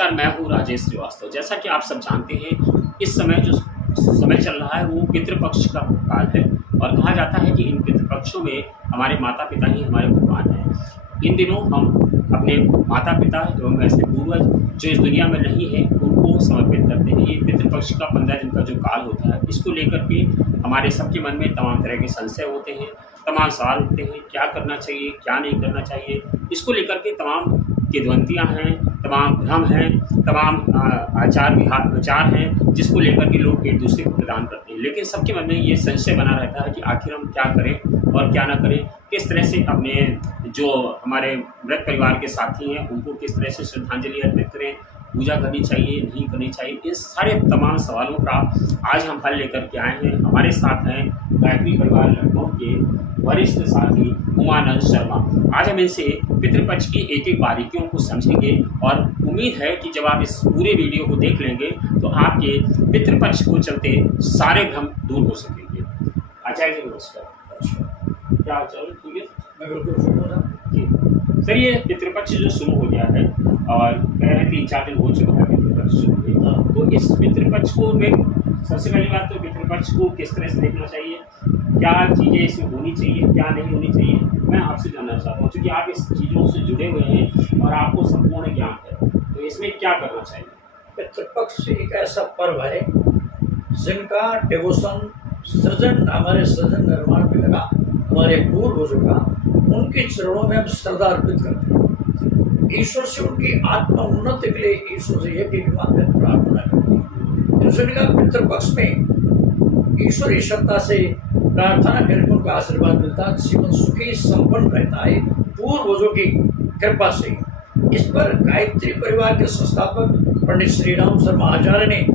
नमस्कार, मैं हूँ राजेश श्रीवास्तव। जैसा कि आप सब जानते हैं, इस समय जो समय चल रहा है वो पितृपक्ष का काल है और कहा जाता है कि इन पितृपक्षों में हमारे माता पिता ही हमारे भगवान हैं। इन दिनों हम अपने माता पिता एवं ऐसे पूर्वज जो इस दुनिया में नहीं है उनको समर्पित करते हैं। ये पितृपक्ष का 15 दिन का जो काल होता है, इसको लेकर के हमारे सबके मन में तमाम तरह के संशय होते हैं, तमाम सवाल उठते हैं, क्या करना चाहिए, क्या नहीं करना चाहिए। इसको लेकर के तमाम किंवदंतियाँ हैं, तमाम भ्रम हैं, तमाम विचार हैं, जिसको लेकर के लोग एक दूसरे को प्रदान करते हैं। लेकिन सबके मन में ये संशय बना रहता है कि आखिर हम क्या करें और क्या ना करें, किस तरह से अपने जो हमारे मृत परिवार के साथी हैं उनको किस तरह से श्रद्धांजलि अर्पित करें, पूजा करनी चाहिए, नहीं करनी चाहिए। इन सारे तमाम सवालों का आज हम हल लेकर के आए हैं। हमारे साथ हैं गायत्री परिवार लखनऊ के वरिष्ठ साथी उमानंद शर्मा। आज हम इनसे पितृपक्ष की एक एक बारीकियों को समझेंगे और उम्मीद है कि जब आप इस पूरे वीडियो को देख लेंगे तो आपके पितृपक्ष को चलते सारे भ्रम दूर हो सकेंगे। आचार्य जी नमस्कार। क्या हाल चाल है? ठीक है, मैं बिल्कुल जी सर। ये पितृपक्ष जो शुरू हो गया है और कह रहे हैं 3-4 दिन हो चुका है पितृपक्ष शुरू हुए, तो इस पितृपक्ष को में सबसे पहली बात तो पितृपक्ष को किस तरह से देखना चाहिए, क्या चीज़ें इसमें होनी चाहिए, क्या नहीं होनी चाहिए, मैं आपसे जानना चाहता हूँ। क्योंकि आप इस चीज़ों से जुड़े हुए हैं और आपको संपूर्ण ज्ञान है, तो इसमें क्या करना चाहिए? पितृपक्ष एक ऐसा पर्व है जिनका डिवोशन सृजन हमारे सृजन निर्माण में लगा, हमारे पूर्वजों का, उनके चरणों में हम श्रद्धा अर्पित करते हैं। ईश्वर से उनकी आत्मा उन्नति के लिए ईश्वर से यज्ञ के माध्यम से प्रार्थना करते हैं। इसलिए का पितृपक्ष में ईश्वरी श्रद्धा से प्रार्थना करने को उनका आशीर्वाद मिलता है, जीवन सुखी संपन्न रहता है पूर्वजों की कृपा से। इस पर गायत्री परिवार के संस्थापक पंडित श्री राम शर्मा आचार्य ने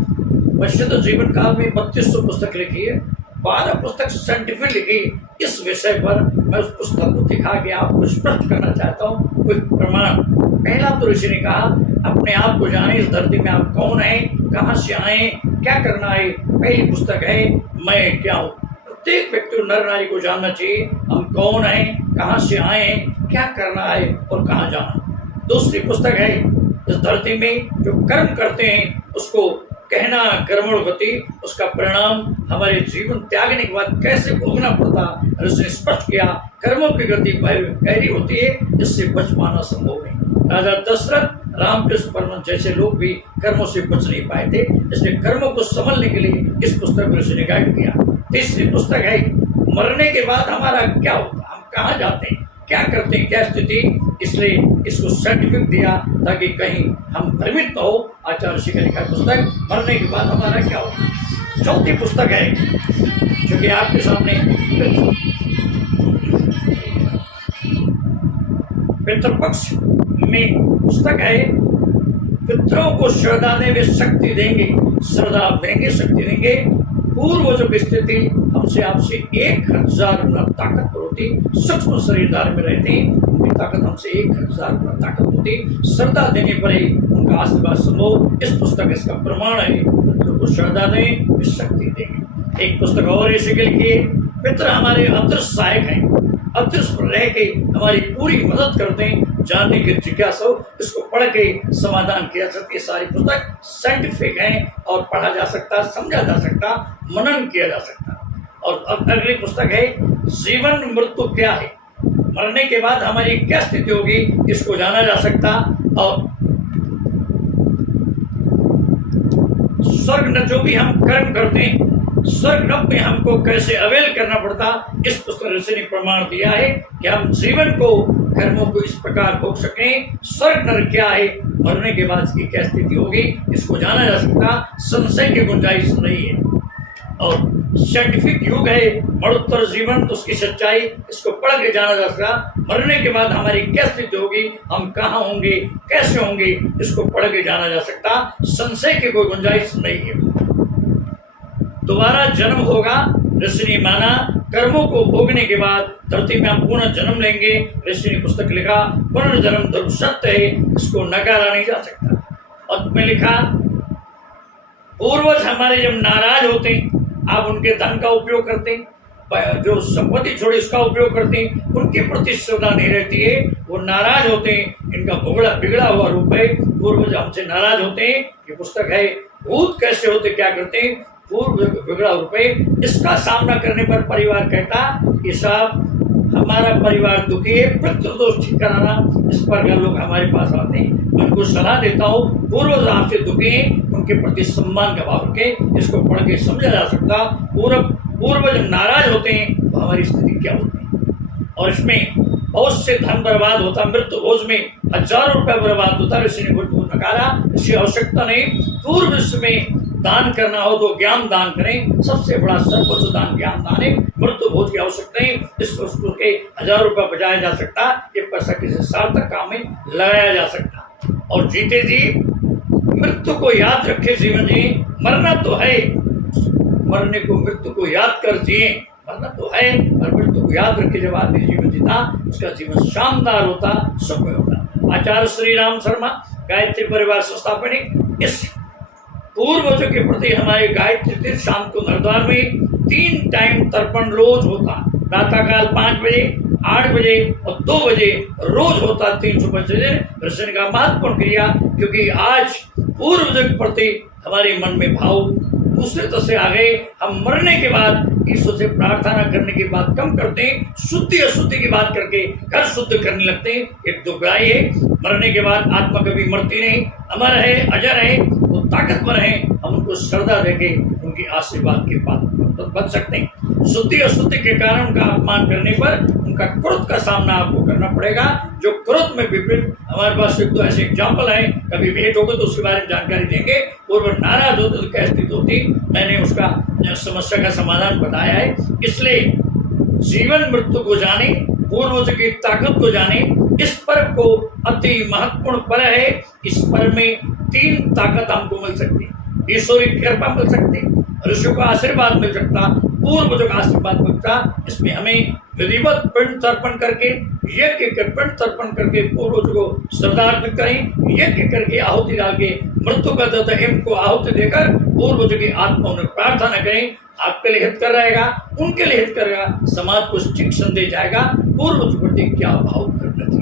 वैश्विक जीवन काल में 3200 पुस्तक लिखी है, 12 पुस्तक साइंटिफिक लिखी। इस विषय पर मैं उस पुस्तक को दिखा के आपको स्पष्ट करना चाहता हूँ कुछ प्रमाण। पहला तो ऋषि ने कहा, अपने आप को जाने, इस धरती में आप कौन है, कहाँ से आए, क्या करना है। पहली पुस्तक है मैं क्या हूँ। प्रत्येक व्यक्ति नर नारी को जानना चाहिए हम कौन हैं, कहाँ से आए हैं, क्या करना है और कहाँ जाना। दूसरी पुस्तक है इस धरती में जो कर्म करते हैं उसको कहना कर्मण गति, उसका परिणाम हमारे जीवन त्यागने के बाद कैसे भोगना पड़ता है। उसने स्पष्ट किया कर्मों की गति गहरी होती है, इससे बच पाना संभव नहीं। राजा दशरथ रामकृष्ण परमहंस जैसे लोग भी कर्मों से बच नहीं पाए थे, इसलिए कर्मों को संभलने के लिए इस पुस्तक में ऋषि ने गाइड किया। तीसरी पुस्तक है मरने के बाद हमारा क्या होता, हम कहाँ जाते हैं, क्या करते हैं, क्या स्थिति, इसलिए इसको सर्टिफिकेट दिया ताकि कहीं हम भ्रमित न हो। आचार्य ऋषि का लिखा पुस्तक मरने के बाद हमारा क्या होता। चौथी पुस्तक है जो कि आपके सामने पितृपक्ष में पुस्तक है। पितरों को श्रद्धा देंगे शक्ति देंगे, श्रद्धा देंगे शक्ति देंगे। पूर्वजों की स्थिति हमसे आपसे 1000 गुना ताकतवर होती, सूक्ष्म शरीरदार में रहती, उनकी ताकत हमसे 1000 गुना ताकत होती। श्रद्धा देने पर ही उनका आशीर्वाद संभव। इस पुस्तक इसका प्रमाण है, पितरों को श्रद्धा दें, शक्ति देंगे। एक पुस्तक और इसी के लिए, पितर हमारे अदृश्य सहायक हैं, अदृश्य पर रह के हमारी पूरी मदद करते हैं। जानने की जिज्ञासा हो, इसको पढ़ के समाधान किया जा सकता है। सारी पुस्तक साइंटिफिक है और पढ़ा जा सकता, समझा जा सकता, मनन किया जा सकता। और अब अगली पुस्तक है जीवन मृत्यु क्या है, मरने के बाद हमारी क्या स्थिति होगी, इसको जाना जा सकता। और स्वर्ग न जो भी हम कर्म करते हैं, स्वर्ग नरक में हमको कैसे अवेल करना पड़ता, इस पुस्तक ऋषि ने प्रमाण दिया है कि हम जीवन को कर्मों को इस प्रकार भोग सकें। स्वर्ग नरक क्या है, मरने के बाद इसकी क्या स्थिति होगी, इसको जाना जा सकता, संशय की गुंजाइश नहीं है। और साइंटिफिक युग है, मरणोत्तर जीवन तो उसकी सच्चाई, इसको पढ़ के जाना जा सकता। मरने के बाद हमारी क्या स्थिति होगी, हम कहाँ होंगे, कैसे होंगे, इसको पढ़ के जाना जा सकता, संशय की कोई गुंजाइश नहीं है। दोबारा जन्म होगा, ऋषि ने माना, कर्मों को भोगने के बाद धरती में हम पुनः जन्म लेंगे। ऋषि ने पुस्तक लिखा पुनर्जन्म ध्रुव सत्य है, इसको नकारा नहीं जा सकता। और में लिखा पूर्वज हमारे जब नाराज होते हैं, आप उनके धन का उपयोग करते हैं, जो संपत्ति छोड़ी उसका उपयोग करते हैं, उनके प्रति श्रद्धा नहीं रहती है, वो नाराज होते हैं। इनका बिगड़ा हुआ रूप है, पूर्वज हमसे नाराज होते हैं। ये पुस्तक है भूत कैसे होते क्या करते हैं, पूर्व बिगड़ा रूप है। इसका सामना करने पर परिवार कहता कि साहब हमारा परिवार दुखी है, पितृदोष ठीक कराना। इस प्रकार लोग हमारे पास आते हैं, मैं उनको सलाह देता हूँ पूर्वज आपसे दुखी हैं, उनके प्रति सम्मान का भाव रखें। इसको पढ़ के समझा जा सकता पूर्वज नाराज होते हैं तो हमारी स्थिति क्या होती है। और इसमें बहुत से धन बर्बाद होता, मृत्यु भोज में हजारों रुपया बर्बाद होता है। ऋषि ने नकारा, इसकी आवश्यकता नहीं। पूर्व में दान करना हो तो ज्ञान दान करें, सबसे बड़ा सर्वोच्च दान ज्ञान दान है। मृत्यु भोज की आवश्यकता नहीं, इस वस्तु के हजारों रुपया बचाया जा सकता, ये पैसा किसी सार्थक काम में लगाया जा सकता। और जीते जी मृत्यु को याद रखे जीवन जी, मरना तो है, मरने को मृत्यु को याद कर जिए। मरना तो है और मृत्यु को याद रखे जब आदमी जीवन जीता, उसका जीवन शानदार होता, सफल होता। आचार्य श्री राम शर्मा गायत्री परिवार संस्थापक, इस पूर्वजों के प्रति हमारे गायत्री तीर्थ शाम को नरद्वार में 3 टाइम तर्पण रोज होता। प्रातःकाल 5 बजे, 8 बजे और 2 बजे रोज होता 325 दिन। दर्शन का महत्वपूर्ण क्रिया, क्योंकि आज पूर्वजों के प्रति हमारे मन में भाव दूसरे तरह से आ गए। हम मरने के बाद ईश्वर से प्रार्थना करने की बात कम करते हैं, शुद्धि अशुद्धि की बात करके घर शुद्ध करने लगते हैं। एक दुखदाई है, मरने के बाद आत्मा कभी मरती नहीं, अमर है, अजर है, वो ताकतवर है। हम उनको श्रद्धा देके उनकी आशीर्वाद के बाद तो बच सकते हैं। शुद्धि अशुद्धि के कारण उनका अपमान करने पर उनका क्रोध का सामना आपको करना पड़ेगा। जो क्रोध में विपरीत, हमारे पास एक तो ऐसे एग्जाम्पल है, कभी भेंट होगी तो उसके बारे में जानकारी देंगे। पूर्व नाराज होते तो क्या स्थिति होती, मैंने उसका समस्या का समाधान बताया है। इसलिए जीवन मृत्यु को जाने, पूर्वज की ताकत को जाने, इस पर्व को अति महत्वपूर्ण पर्व है। इस पर्व में 3 ताकत हमको मिल सकती है। ईश्वरी कृपा मिल सकती, ऋषियों का आशीर्वाद मिल सकता, पूर्वजों का आशीर्वाद मिलता। इसमें हमें विधिवत पिंड तर्पण करके, यज्ञ के पिंड तर्पण करके पूर्वजों को श्रद्धार्पित करें। यज्ञ करके आहुति डाल के मृत्यु का दत्त हिम को आहुति देकर पूर्वजों की आत्मा में प्रार्थना करें। आपके लिए हित कर रहेगा, उनके लिए हित करेगा, समाज को ठीक संदेश जाएगा। पूर्वज प्रति क्या भाव करना चाहिए।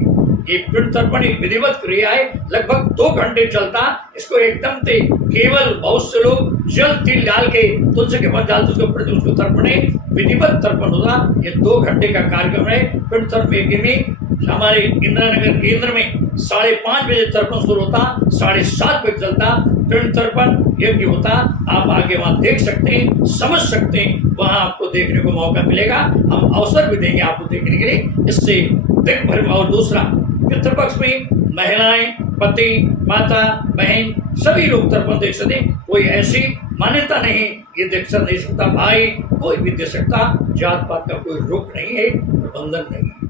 ये पिंड तर्पण एक विधिवत क्रिया है, लगभग 2 घंटे चलता। इसको एकदम से केवल बहुत से लोग जल तिल डाल के तुलसी के पास डालते उसके प्रति उसको तर्पण है, विधिवत तर्पण होगा। ये 2 घंटे का कार्यक्रम है। पिंड तर्पण यज्ञ में हमारे इंदिरानगर केंद्र में 5:30 बजे तर्पण शुरू होता, 7:30 बजे चलता पिंड तर्पण यज्ञ होता। आप आगे वहां देख सकते हैं, समझ सकते हैं, वहां आपको देखने को मौका मिलेगा। हम अवसर भी देंगे आपको देखने के लिए, इससे दिख भर। और दूसरा, पितृपक्ष में महिलाएं, पति, माता, बहन सभी लोग तर्पण देख सकते। कोई ऐसी मान्यता नहीं ये देख नहीं सकता, भाई कोई भी दे सकता, जात पात का कोई रोक नहीं है, प्रबंधन नहीं है।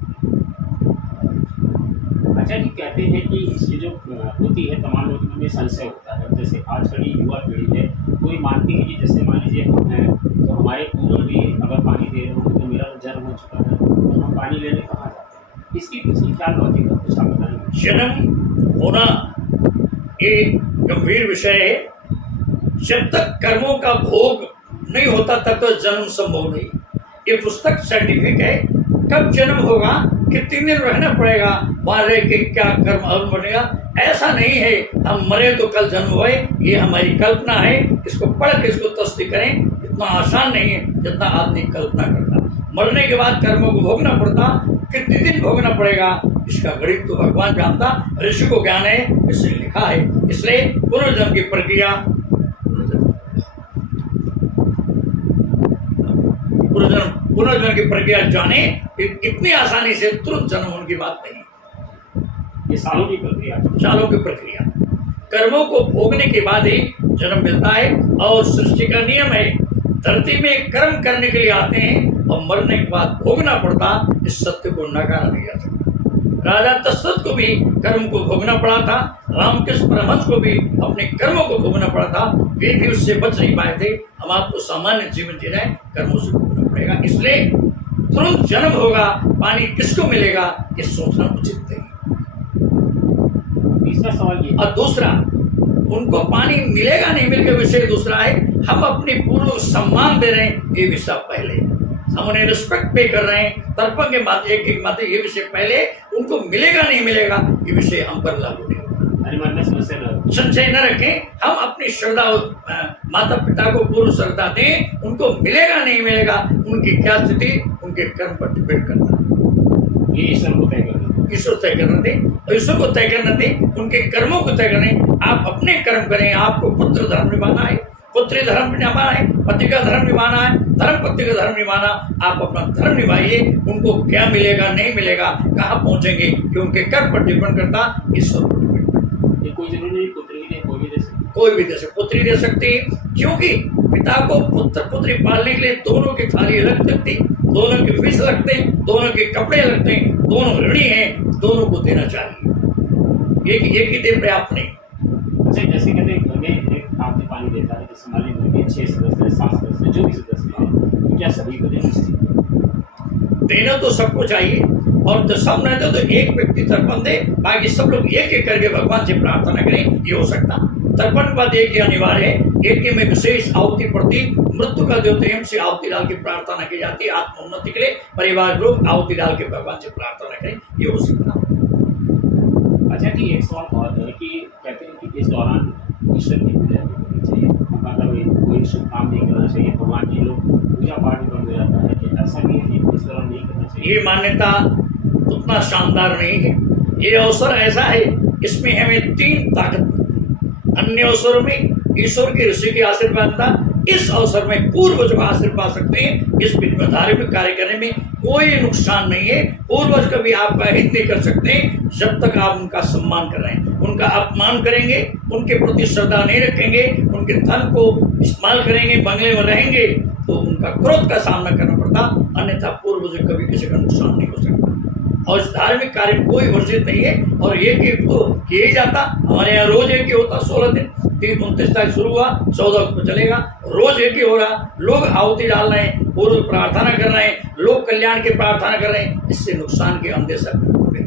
अच्छा जी, कहते हैं कि इससे जो होती है तमाम लोगों में संशय होता है। जैसे आजकल की युवा पीढ़ी है, कोई मानती है कि जैसे मान लीजिए हम हैं तो हमारे पूर्वज भी अगर पानी दे रहे हो तो मेरा जन्म हो चुका है तो हम पानी लेने कहाँ जाते हैं, इसकी पीछे क्या लॉजिक है, कुछ आप बताएंगे। जन्म होना एक गंभीर विषय है। जब तक कर्मों का भोग नहीं होता तब तक जन्म संभव नहीं। ये पुस्तक साइंटिफिक है। कब जन्म होगा, कितने दिन रहना पड़ेगा, वहां रह के क्या कर्म अवल बनेगा, ऐसा नहीं है हम मरे तो कल जन्म हुए। ये हमारी कल्पना है। इसको पढ़ के इसको तस्दीक करें। इतना आसान नहीं है जितना आदमी कल्पना करता। मरने के बाद कर्मों को भोगना पड़ता, कितने दिन भोगना पड़ेगा इसका गणित तो भगवान जानता, ऋषि को ज्ञान है, इसलिए लिखा है। इसलिए पुनर्जन्म की प्रक्रिया, पुनर्जन्म की प्रक्रिया जाने, इतनी आसानी से तुरंत जन्म होने की बात नहीं। ये सालों की प्रक्रिया, सालों की प्रक्रिया। कर्मों को भोगने के बाद ही जन्म मिलता है। और सृष्टि का नियम है, धरती में कर्म करने के लिए आते हैं और मरने के बाद भोगना पड़ता। इस सत्य को नकारा नहीं जा सकता। राजा दशरथ को भी कर्म को भोगना पड़ा था, रामकृष्ण परमहंस को भी अपने कर्मों को भोगना पड़ा था। वे भी उससे बच नहीं पाए थे। हम आपको सामान्य जीवन जी रहे हैं, कर्मों से भोगना पड़ेगा। इसलिए तुरंत जन्म होगा, पानी किसको मिलेगा ये सोचना उचित नहीं। तीसरा सवाल ये, और दूसरा, उनको पानी मिलेगा नहीं मिलेगा विषय दूसरा है। हम अपने पूर्व सम्मान दे रहे हैं, ये विषय पहले। हम उन्हें रिस्पेक्ट पे कर रहे हैं, तर्पण के माध्यम एक माध्यम ये विषय पहले उनको मिलेगा नहीं मिलेगा ये विषय हम पर लागू नहीं होता। आणि मन में समस्या न संशय न रखें, हम अपनी श्रद्धा माता पिता को पूर्ण श्रद्धा दें, उनको मिलेगा नहीं मिलेगा उनकी क्या स्थिति उनके कर्म पर डिपेंड करता है। ये ईश्वर को तय करना, ईश्वर तय करना दे, ईश्वर को तय करना दे, उनके कर्मों को तय करें। आप अपने कर्म करें, आपको पुत्र धर्म निभाना है, पुत्री धर्म निभाना है, पति का धर्म निभाना है, धर्म पति का धर्म निभाना। आप अपना धर्म निभाइए, उनको क्या मिलेगा नहीं मिलेगा, कहाँ पहुंचेंगे कि उनके कर्म पर डिपेंड करता, ईश्वर पर डिपेंड करता। ये कोई जरूरी नहीं पुत्री दे, कोई भी दे सकते, कोई भी जैसे पुत्री दे सकती है, क्योंकि पिता को पुत्र पुत्री पालने के लिए दोनों की थाली अलग लगती, दोनों के विष लगते हैं, दोनों के कपड़े लगते हैं, दोनों ऋणी हैं, दोनों को देना चाहिए। एक ही दे पर्याप्त नहीं। अच्छा जैसे कहते हैं घर में एक आदमी पानी देता है, जैसे मान लीजिए घर में 6 सदस्य 7 सदस्य जो भी सदस्य हैं, तो क्या सभी को देना चाहिए? देना तो सबको चाहिए, और तो सब नहीं दे तो एक व्यक्ति तर्पण दे, बाकी सब लोग एक एक करके भगवान से प्रार्थना करें, ये हो सकता। तर्पण बाद एक ही अनिवार्य है, एक में विशेष आहुति प्रति मृत्यु का जो प्रेम से आहुति डाल के प्रार्थना की जाती है, आत्मोन्नति के लिए परिवार लोग आहुति डाल के भगवान से प्रार्थना करें, ये हो सकता। अच्छा कि एक सवाल और है कि कहते हैं कि इस दौरान ईश्वर की पूजा नहीं करनी चाहिए, मतलब कोई शुभ काम नहीं करना चाहिए, भगवान की लोग पूजा पाठ बंद हो जाता है, कि ऐसा नहीं है कि इस दौरान नहीं करना चाहिए। ये मान्यता उतना शानदार नहीं है। ये अवसर ऐसा है, इसमें हमें 3 ताकत, अन्य अवसरों में ईश्वर के ऋषि के आशीर्वाद था, इस अवसर में पूर्वज का आशीर्वाद सकते हैं। इस बीच में धार्मिक कार्य करने में कोई नुकसान नहीं है, पूर्वज कभी आपका हित नहीं कर सकते जब तक आप उनका सम्मान कर रहे हैं। उनका अपमान करेंगे, उनके प्रति श्रद्धा नहीं रखेंगे, उनके धन को इस्तेमाल करेंगे, बंगले में रहेंगे, तो उनका क्रोध का सामना करना पड़ता, अन्यथा पूर्वज कभी किसी का नुकसान नहीं हो सकता। और इस धार्मिक कार्य में कोई वर्जित नहीं है, और एक तो किया ही जाता। हमारे यहाँ रोज एक ही होता, 16 दिन 29 तारीख शुरू हुआ, 14 को चलेगा, रोज एक ही हो रहा। लोग आहुति डाल रहे हैं, पूर्व प्रार्थना कर रहे हैं, लोग कल्याण की प्रार्थना कर रहे हैं, इससे नुकसान के अंदेशा बिल्कुल नहीं।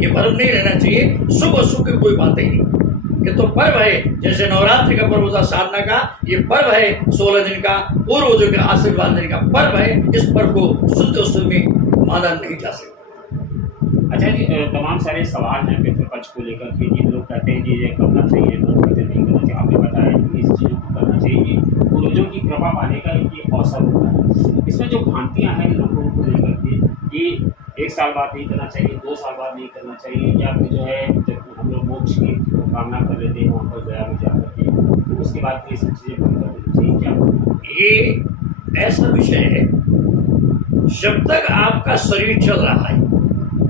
ये भ्रम नहीं रहना चाहिए, शुभ अशुभ की कोई बात ही नहीं। ये तो पर्व है, जैसे नवरात्रि का पर्व होता साधना का, ये पर्व है 16 दिन का, पूर्वजों के आशीर्वाद देने का पर्व है। इस पर्व को शुद्ध अशुद्ध में माना नहीं जा सकता। अच्छा जी, तमाम सारे सवाल हैं पितृपक्ष को लेकर के, कि लोग कहते हैं कि ये करना चाहिए, लोग कहते नहीं करना चाहिए। आपने बताया कि इस चीज़ को करना चाहिए कि पूर्वजों की कृपा पाने का ये अवसर होता है। इसमें जो भ्रांतियाँ हैं लोगों को लेकर के कि 1 साल बाद नहीं करना चाहिए, 2 साल बाद नहीं करना चाहिए, या फिर जो है जब हम लोग मोक्ष की कामना कर लेते हैं वहाँ पर गया में जा करके, तो उसके बाद ये सब चीज़ें बंद कर देनी चाहिए, क्या? ये ऐसा विषय है, जब तक आपका शरीर चल रहा है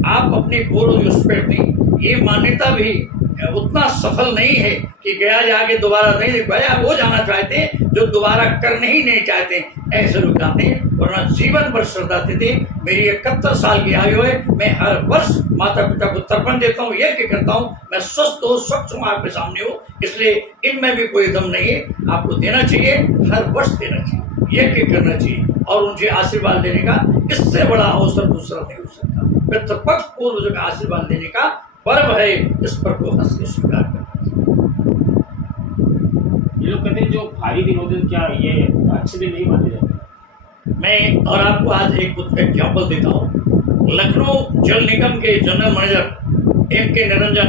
आप अपने पूर्व रिस्पेक्ट दें। ये मान्यता भी उतना सफल नहीं है कि गया जाके दोबारा नहीं देख पाया। वो जाना चाहते हैं जो दोबारा करने ही नहीं चाहते, ऐसे लोग जाते हैं, वरना जीवन भर श्रद्धा देते। मेरी 71 साल की आयु है, मैं हर वर्ष माता पिता को तर्पण देता हूँ, यज्ञ करता हूँ। मैं स्वस्थ हूँ, स्वच्छ हूँ, आपके सामने हूँ, इसलिए इनमें भी कोई दम नहीं है। आपको देना चाहिए, हर वर्ष देना चाहिए, यज्ञ करना चाहिए, और उनसे आशीर्वाद देने का इससे बड़ा अवसर दूसरा नहीं हो सकता। पितृपक्ष पूर्वजों का आशीर्वाद देने का पर्व है, इस पर को हंस के स्वीकार करना चाहिए। ये लोग कहते हैं जो भारी दिन होते हैं, क्या ये अच्छे दिन नहीं माने जाते? मैं और आपको आज एक एग्जाम्पल देता हूँ। लखनऊ जल निगम के जनरल मैनेजर M.K. निरंजन,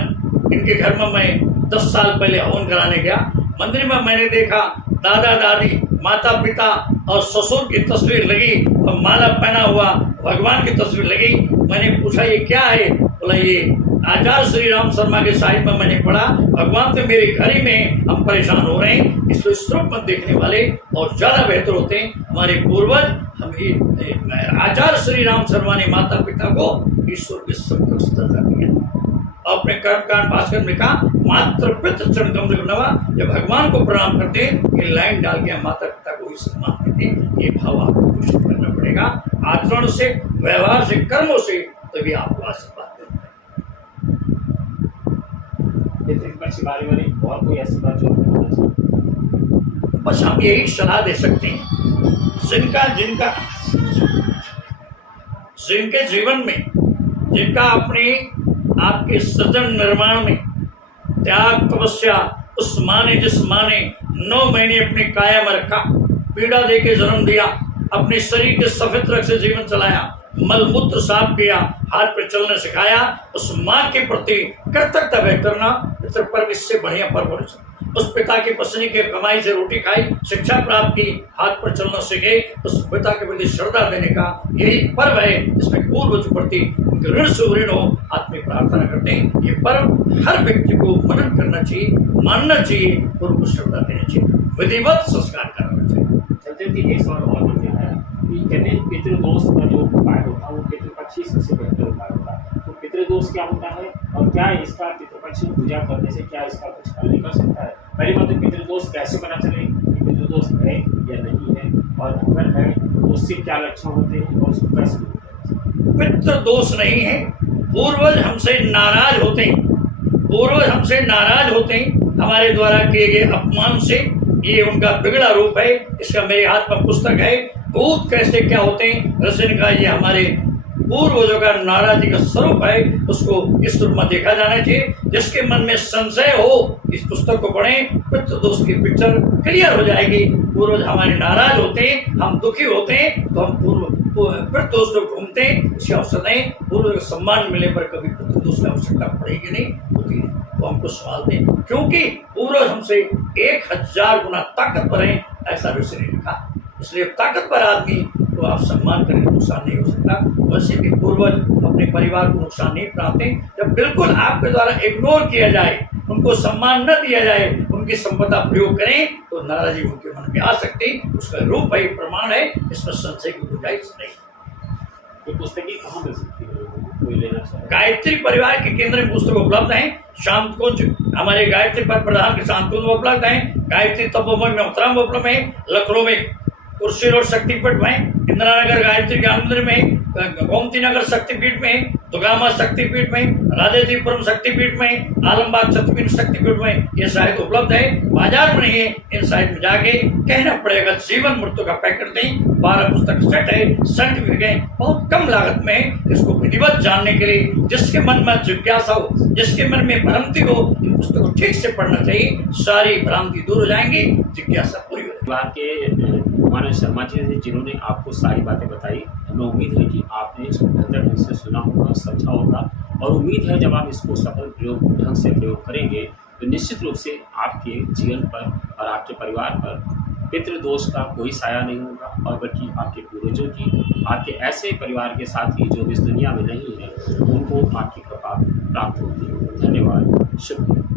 इनके घर में मैं 10 साल पहले हवन कराने गया। मंदिर में मैंने देखा दादा दादी, माता पिता और ससुर की तस्वीर लगी, और माला पहना हुआ भगवान की तस्वीर लगी। मैंने पूछा ये क्या है? बोला ये आचार्य श्री राम शर्मा के साहिब में मैंने पढ़ा, भगवान तो मेरे घर ही में, हम परेशान हो रहे हैं, इसलिए इस रूप में देखने वाले और ज्यादा बेहतर होते हैं हमारे पूर्वज। हम आचार्य श्री राम शर्मा ने माता पिता को ईश्वर के समकक्ष दर्जा दिया। अपने कर्मकांड भास्कर में कहा मात्र पितृ चरण कमल नवा, जब भगवान को प्रणाम करते हैं ये लाइन डाल के माता पिता को ही सम्मान देते हैं। ये भाव आपको घोषित करना पड़ेगा, आचरण से, व्यवहार से, कर्मों से, तभी आपको आशीर्वाद देता है। पितृपक्ष के बारे में और कोई ऐसी बात जो करना चाहिए? बस हम यही सलाह दे सकते हैं, जिनके जीवन में, जिनका अपने आपके सृजन निर्माण में त्याग तपस्या, उस माँ ने जिस माँ ने 9 महीने अपने काया में रखा, पीड़ा दे के जन्म दिया, अपने शरीर के सफेद रंग से जीवन चलाया, मलमूत्र साफ किया, हाथ पे चलना सिखाया, उस माँ के प्रति कृतज्ञता व्यक्त करना पितृ पर्व इससे बढ़िया पर्व हो सकता। उस पिता की पसंद के कमाई से रोटी खाई, शिक्षा प्राप्त की, हाथ पर चलना सीखे, उस पिता के प्रति श्रद्धा देने का यही पर्व है जिसमें पूर्वज प्रति उनके ऋण से ऋण हो आत्मिक प्रार्थना करते हैं। ये पर्व हर व्यक्ति को मनन करना चाहिए, मानना चाहिए, पूर्व को श्रद्धा देनी चाहिए, विधिवत संस्कार करना चाहिए। चलते एक सवाल और बन गया है कि कहते हैं पितृदोष का जो उपाय होता है वो पितृपक्ष ही सबसे बेहतर उपाय होता है। तो पितृदोष क्या होता है और क्या इसका पितृपक्ष में पूजा करने से क्या इसका कुछ हल निकल सकता है? पहली बात तो पितृदोष कैसे पता चले कि पितृदोष है या नहीं है, और अगर है तो उससे क्या लक्षण होते हैं और उसको कैसे दूर करें? पितृदोष नहीं है, पूर्वज हमसे नाराज होते हैं, पूर्वज हमसे नाराज होते हैं हमारे द्वारा किए गए अपमान से। ये उनका बिगड़ा रूप है। इसका मेरे हाथ में पुस्तक है, भूत कैसे क्या होते हैं रसन का, ये हमारे पूर्वजों का नाराजी का स्वरूप है। उसको इस रूप में देखा जाना चाहिए। जिसके मन में संशय हो इस पुस्तक को पढ़ें, पितृदोष की पिक्चर क्लियर हो जाएगी। पूर्वज हमारे नाराज होते हैं, हम दुखी होते हैं, तो हम पितृदोष को ढूंढते हैं, उसकी आवश्यकताएं पूर्वज का सम्मान मिलने पर कभी पितृदोष की आवश्यकता पड़ेगी नहीं, होती नहीं, तो हमको संभालते हैं, क्योंकि पूर्वज हमसे 1000 गुना ताकतवर है, ऐसा ऋषि ने लिखा। इसलिए ताकतवर आदमी तो आप सम्मान करें, नुकसान नहीं हो सकता। वैसे भी पूर्वज अपने परिवार को नुकसान नहीं पहुंचाते। जब बिल्कुल आपके द्वारा इग्नोर किया जाए, उनको सम्मान न दिया जाए, उनकी संपदा प्रयोग करें, तो नाराजगी उनके मन में आ सकती। उसका रूप है, प्रमाण है, इसमें संशय की गुंजाइश नहीं। तो पुस्तकें कहाँ मिल सकती है? कोई लेना चाहे? गायत्री परिवार के केंद्र में पुस्तक उपलब्ध है। शांतकुंज हमारे गायत्री पर प्रधान के शांतकुंज में उपलब्ध है। गायत्री तपोवन में उत्तराम में उपलब्ध है। लखनऊ में कुर्सी रोड शक्तिपीठ में, इंदिरा नगर गायत्री ज्ञान मंदिर में, गोमती नगर शक्तिपीठ में, दुगामा शक्तिपीठ में, राजेजीपुरम शक्तिपीठ में, आलमबाग शक्तिपीठ में ये साहित्य उपलब्ध है। बाजार में नहीं है, इन साहित्य में जाके कहना पड़ेगा जीवन मृत्यु का पैकेट नहीं, 12 पुस्तक सेट है, सर्टिफिकेट है, बहुत कम लागत में। इसको विधिवत जानने के लिए जिसके मन में जिज्ञासा हो, जिसके मन में भ्रांति हो, इन पुस्तकों को ठीक से पढ़ना चाहिए, सारी भ्रांति दूर हो जाएंगी, जिज्ञासा पूरी हो जाएगी। हमारे शर्मा जी ने जिन्होंने आपको सारी बातें बताई, हमें उम्मीद है कि आपने इसको बेहतर ढंग से सुना होगा, समझा होगा, और उम्मीद है जब आप इसको सफल ढंग से प्रयोग करेंगे तो निश्चित रूप से आपके जीवन पर और आपके परिवार पर पितृदोष का कोई साया नहीं होगा, और बल्कि आपके पूर्वजों की, आपके ऐसे परिवार के साथ ही जो इस दुनिया में नहीं है, उनको आपकी कृपा प्राप्त होगी। धन्यवाद, शुक्रिया।